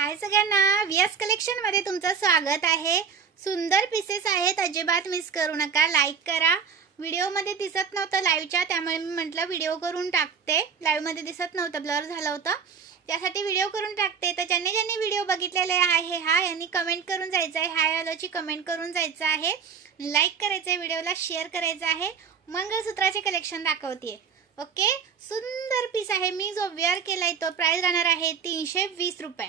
हाय सगळ्यांना, VS collection मध्ये तुमचं स्वागत आहे। सुंदर पीसेस आहेत, अजिबात मिस करू नका। लाईक करा। व्हिडिओ मध्ये दिसत नव्हतं लाईव्हच्या, त्यामुळे मी म्हटलं व्हिडिओ करून टाकते। लाईव्ह मध्ये दिसत नव्हतं, ब्लर झालं होतं, त्यासाठी व्हिडिओ करून टाकते। तर ज्यांनी ज्यांनी व्हिडिओ बघितलेले आहे हाय यांनी कमेंट करून जायचं आहे, हाय आलोची कमेंट करून जायचं आहे, लाईक करायचं आहे, व्हिडिओला शेअर करायचं आहे। मंगळसूत्राचे कलेक्शन दाखवते। ओके, सुंदर पीस आहे। मी जो वेअर केलाय तो प्राइस राहणार आहे 320 रुपये।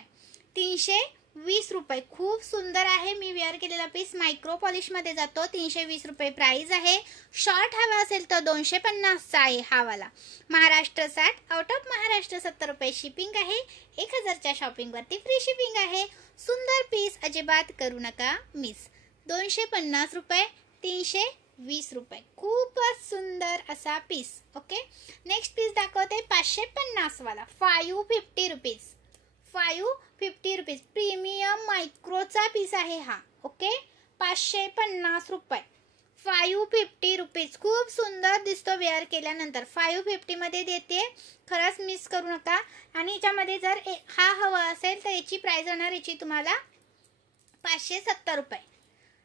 320 रुपये, खूप सुंदर आहे। मी वेअर केलेला पीस मायक्रो पॉलिश मध्ये जातो। 320 रुपये प्राइस आहे। शॉर्ट हवा असेल तर 250 चा आहे हा वाला। महाराष्ट्र 60, आउट ऑफ महाराष्ट्र 70 रुपये शिपिंग आहे। 1000 च्या शॉपिंग वरती फ्री शिपिंग आहे। सुंदर पीस, अजिबात करू नका मिस। 250 रुपये, 320 रुपये, खूपच सुंदर असा पीस। ओके, नेक्स्ट पीस दाखवते 550 वाला 550 रुपीज। 550 रुपीज, प्रीमियम मायक्रोचा पीस आहे हा। ओके, 550 रुपये, 550 रुपीज, खूप सुंदर दिसतो वेअर केल्यानंतर। 550 मध्ये देते, खरंच मिस करू नका। आणि याच्यामध्ये जर हा हवा असेल तर याची प्राइस होणार याची तुम्हाला 570 रुपये।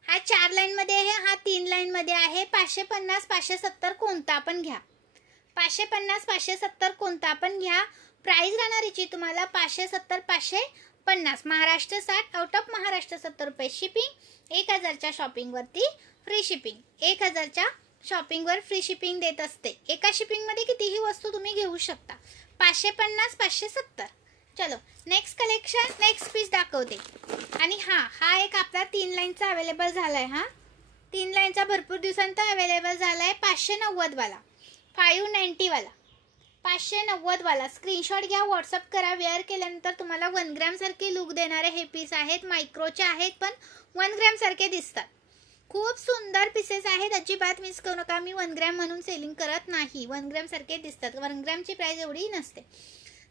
हा 4 लाईन मध्ये आहे, हा 3 लाईन मध्ये आहे। 550 570 कोणता पण घ्या, 550 570 कोणता पण घ्या। प्राइस राहणार याची तुम्हाला 570 550। महाराष्ट्र 60, आउट ऑफ महाराष्ट्र 70 रुपये शिपिंग। 1000 च्या शॉपिंग वरती फ्री शिपिंग। 1000 च्या शॉपिंग वर फ्री शिपिंग देत असते। एका शिपिंग मध्ये कितीही वस्तू तुम्ही घेऊ शकता। 550 570। चलो नेक्स्ट कलेक्शन, नेक्स्ट पीस दाखवते। आणि हा एक आपला 3 लाईनचा अवेलेबल झालाय। हा 3 लाईनचा भरपूर दिवसांचा अवेलेबल झालाय। 590 वाला, 590 वाला, 590 वाला। स्क्रीनशॉट घ्या, व्हॉट्सअप करा। वेअर केल्यानंतर तुम्हाला 1 ग्रॅम सारखे लुक देणारे हे पीस आहेत। मायक्रोचे आहेत पण 1 ग्रॅम सारखे दिसतात। खूप सुंदर पीसेस आहेत, अजिबात मिस करू नका। मी 1 ग्रॅम म्हणून सेलिंग करत नाही, 1 ग्रॅम सारखे दिसतात। 1 ग्रॅमची प्राइस एवढी नसते।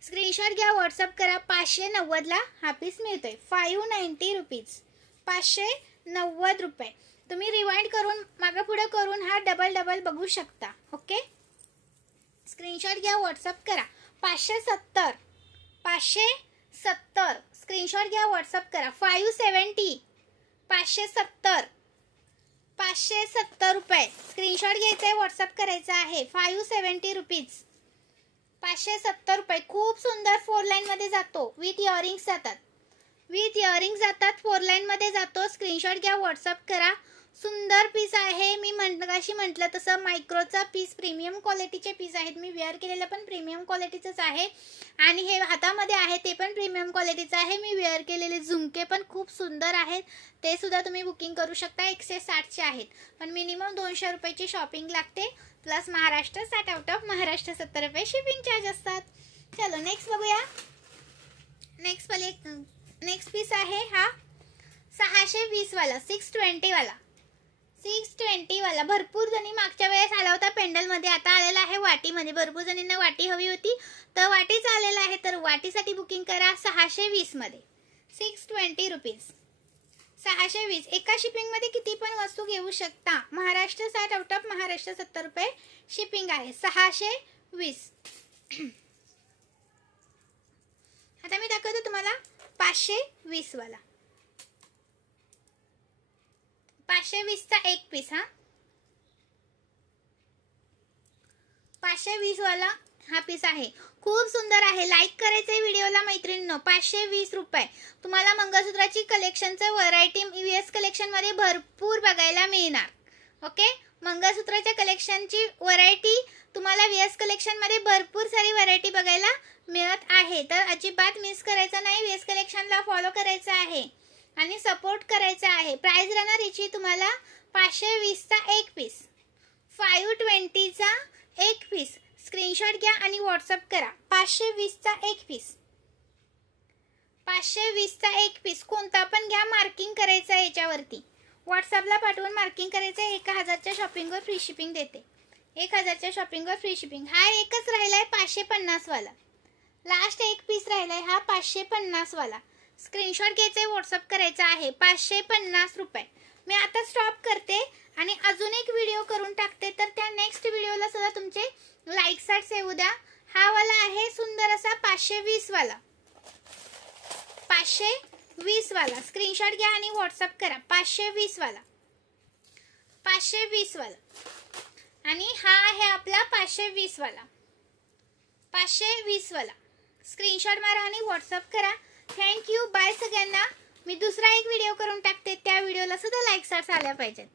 स्क्रीनशॉट घ्या, व्हॉट्सअप करा। 590 ला हा पीस मिळतोय। 590 रुपीज, 590 रुपये। तुम्ही रिवाइंड करून मागे पुढे करून हा डबल बघू शकता। ओके, स्क्रीनशॉट घ्या, व्हॉट्सअप करा। 570 570, स्क्रीनशॉट घ्या, व्हॉट्सअप करा। 570 570 570 रुपये। स्क्रीनशॉट घ्यायचा आहे, व्हॉट्सअप करायचा आहे। 570 रुपीज, 570 रुपये। खूप सुंदर 4 लाईन मध्ये जातो, विथ इयरिंग्स जातात, विथ इयरिंग्स जातात, 4 लाईन मध्ये जातो। स्क्रीनशॉट घ्या, व्हॉट्सअप करा। सुंदर पीस आहे। मी मगाशी म्हटलं तसं मायक्रोचा पीस, प्रीमियम क्वालिटीचे पीस आहेत। मी वेअर केलेलं पण प्रीमियम क्वालिटीचंच आहे आणि हे हातामध्ये आहे ते पण प्रीमियम क्वालिटीचं आहे। मी वेअर केलेले झुमके पण खूप सुंदर आहेत, ते सुद्धा तुम्ही बुकिंग करू शकता। 160 चे आहेत, पण मिनिमम 200 रुपयाची शॉपिंग लागते, plus Maharashtra 60, out of Maharashtra 70 रुपये शिपिंग चार्ज असतात। चलो नेक्स्ट बघूया। नेक्स्ट पीस आहे हा 620 वाला, 620 वाला, 620 वाला। भरपूर जणी मागच्या वेळेस आला होता पेंडल मध्ये, आता आलेला आहे वाटी मध्ये। भरपूर जणींना वाटी हवी होती तर वाटीच आलेला आहे, तर वाटीसाठी बुकिंग करा। 620 मध्ये, 620 रुपीज, 620। एका शिपिंग मध्ये किती पण वस्तू घेऊ शकता। महाराष्ट्र 60, आउट ऑफ महाराष्ट्र 70 रुपये शिपिंग आहे। 620। आता मी दाखवतो तुम्हाला 520 वाला, 520 चा एक पीस। हा 520 वाला हा पीस आहे, खूप सुंदर आहे। लाईक करायचंय व्हिडिओला मैत्रिणींनो। 520 रुपये। तुम्हाला मंगळसूत्राची कलेक्शनचं व्हरायटी व्हीएस कलेक्शन मध्ये भरपूर बघायला मिळणार। ओके, मंगळसूत्राच्या कलेक्शनची व्हरायटी तुम्हाला व्हीएस कलेक्शन मध्ये भरपूर सारी व्हरायटी बघायला मिळत आहे, तर अजिबात मिस करायचं नाही। व्हीएस कलेक्शनला फॉलो करायचं आहे आणि सपोर्ट करायचा आहे। प्राइस राहणार याची तुम्हाला 520 चा एक पीस, 520 चा एक पीस। स्क्रीनशॉट घ्या आणि व्हॉट्सअप करा। 520 चा एक पीस, 520 चा एक पीस, कोणता पण घ्या। मार्किंग करायचं आहे याच्यावरती, व्हॉट्सअपला पाठवून मार्किंग करायचं आहे। 1000 च्या शॉपिंग वर फ्री शिपिंग देते। 1000 च्या शॉपिंग वर फ्री शिपिंग। हा एकच राहिलाय 550 वाला, लास्ट एक पीस राहिलाय हा 550 वाला। स्क्रीनशॉट घ्यायचे, व्हॉट्सअप करायचा आहे। 550 रुपये। मी आता स्टॉप करते आणि अजून एक व्हिडिओ करून टाकते, तर त्या नेक्स्ट व्हिडिओला सुद्धा तुमचे लाईक्स येऊ द्या। हा वाला आहे सुंदर असा 520 वाला, 520 वाला स्क्रीनशॉट घ्या आणि व्हॉट्सअप करा. 520 वाला 520 वाला आणि हा आहे आपला 520 वाला 520 वाला. स्क्रीनशॉट मारा आणि व्हॉट्सअप करा. थँक्यू. बाय सगळ्यांना. मी दुसरा एक व्हिडिओ करून टाकते, त्या व्हिडिओला सुद्धा लाईक्स आल्या पाहिजेत.